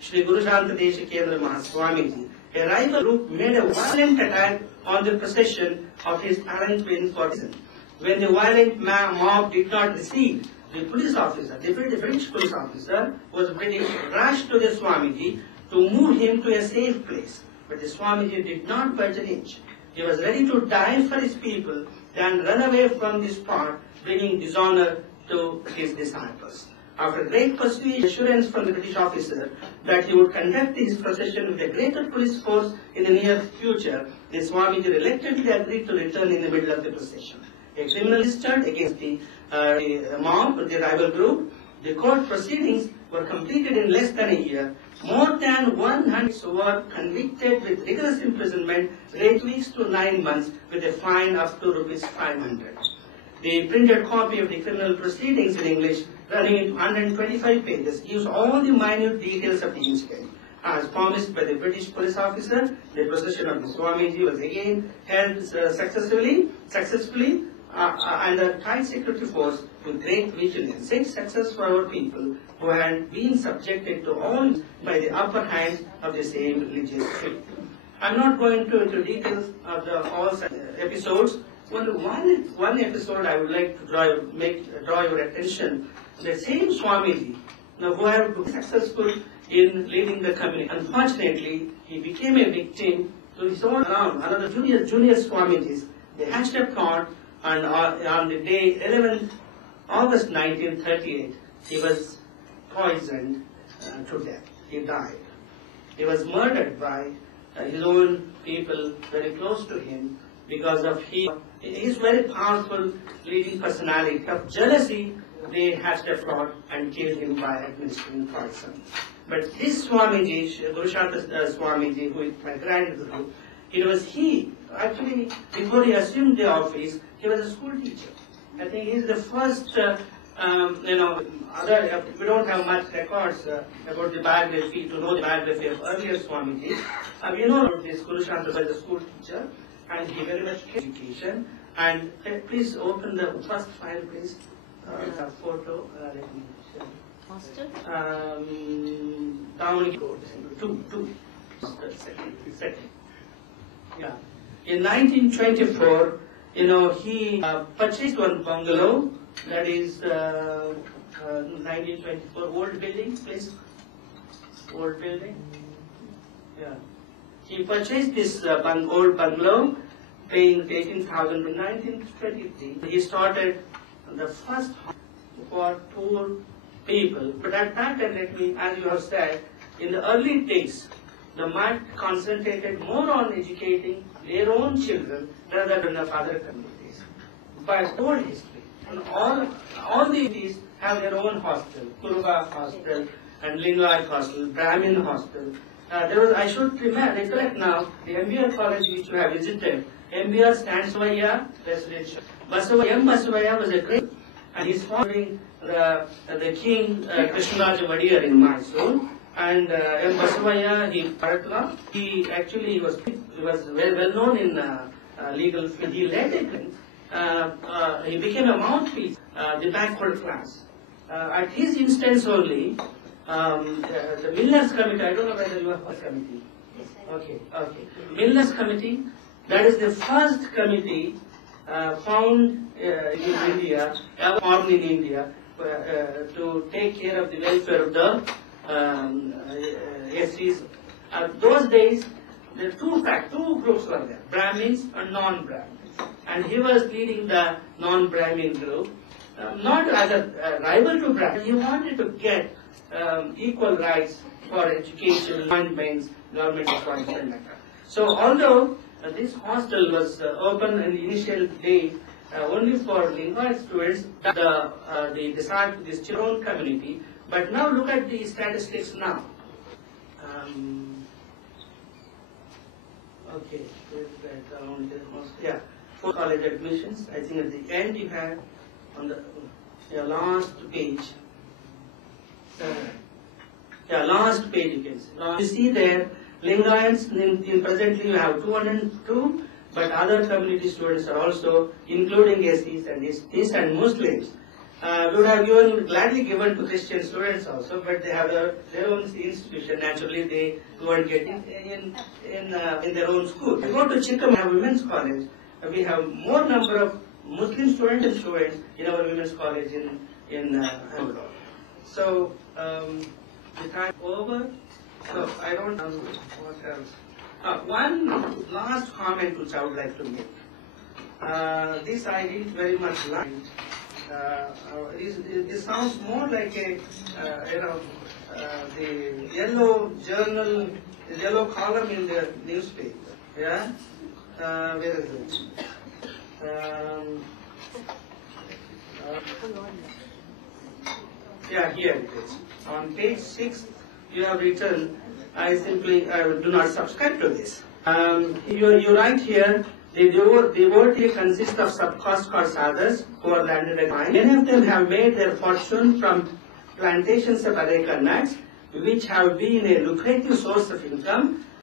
Shri Guru Shanta Desha Kendra Mahaswamiji, a rival group made a violent attack on the procession of his parent twin partisan. When the violent mob did not receive the police officer, the British police officer was rushed to the Swamiji to move him to a safe place. But the Swamiji did not budge an inch. He was ready to die for his people and run away from the spot, bringing dishonor to his disciples. After great persuasion, assurance from the British officer that he would conduct his procession with a greater police force in the near future, the Swamiji reluctantly agreed to return in the middle of the procession. A criminal registered against the mob, the rival group. The court proceedings were completed in less than a year. More than 100 were convicted with rigorous imprisonment, 8 weeks to 9 months, with a fine of ₹500. The printed copy of the criminal proceedings in English, running into 125 pages, gives all the minute details of the incident. As promised by the British police officer, the procession of the Swamiji was again held successfully under tight security force with great vigilance. Great success for our people who had been subjected to all by the upper hand of the same religious faith. I'm not going into details of all episodes. Only one episode I would like to draw your attention. The same Swamiji, who have been successful in leading the community, unfortunately, he became a victim to his own another junior Swamijis. They hatched a plot, and on the day 11th August 1938, he was poisoned to death. He died. He was murdered by his own people very close to him because of his very powerful leading personality. Of jealousy, they hatched a plot and killed him by administering poison. But this Swamiji, Guru Shanta Swamiji, who is my grandguru, actually, before he assumed the office, he was a school teacher. I think he's the first, we don't have much records about the biography, to know the biography of earlier Swamiji. We know this Guru Shanta was a school teacher, and he very much cared education. And please open the first file, please. The photo. Let me show. Master? Down it goes. Two. Second. Yeah. In 1924, he purchased one bungalow. That is 1924. Old building, please. Old building. Yeah. He purchased this old bungalow, paying 18,000 in 1923. He started the first home for poor people. But at that time, as you have said, in the early days, the MAT concentrated more on educating their own children rather than of other communities. By old history, and all these have their own hostel, Kuruba hostel, and Lingayat hostel, Brahmin hostel. I should recollect now, the MBR college which we have visited, MBR stands for residential. Basavaya was a great, and he's following the king Krishnaraja Vadiyar in Mysore, and M. Basavaya, he actually was very well known in legal field. He led it. He became a mouthpiece, the backward class. At his instance only, the Milner's Committee, I don't know whether you have a committee. Okay. Milner's Committee, that is the first committee formed in India, to take care of the welfare of the SCs. Those days, there were two groups were there, Brahmins and non-Brahmins. And he was leading the non-Brahmin group, not as a rival to Brahmin. He wanted to get equal rights for education, appointments, government appointments, like that. So although this hostel was open in the initial days only for Lingayat students, the disciples, this children community, but now look at the statistics now. Okay, for college admissions, I think at the end you have on the last page. Last page you can see. You see there, Lingayats in presently you have 202, but other community students are also, including SCs and STs and Muslims. we would have gladly given to Christian students also, but they have their own institution. Naturally, they weren't getting in their own school. We go to Chikam, we have women's college. We have more number of Muslim students and students in our women's college in Bangalore. So the time over. So I don't know what else. One last comment which I would like to make. This I didn't very much like. This sounds more like a, the yellow journal, yellow column in the newspaper. Yeah? Where is it? Yeah, here it is. On page 6, you have written, I simply do not subscribe to this. You write here, the devotee consists of subcaste called sadhus who are landed at mine. Many of them have made their fortune from plantations of areca nuts, which have been a lucrative source of income.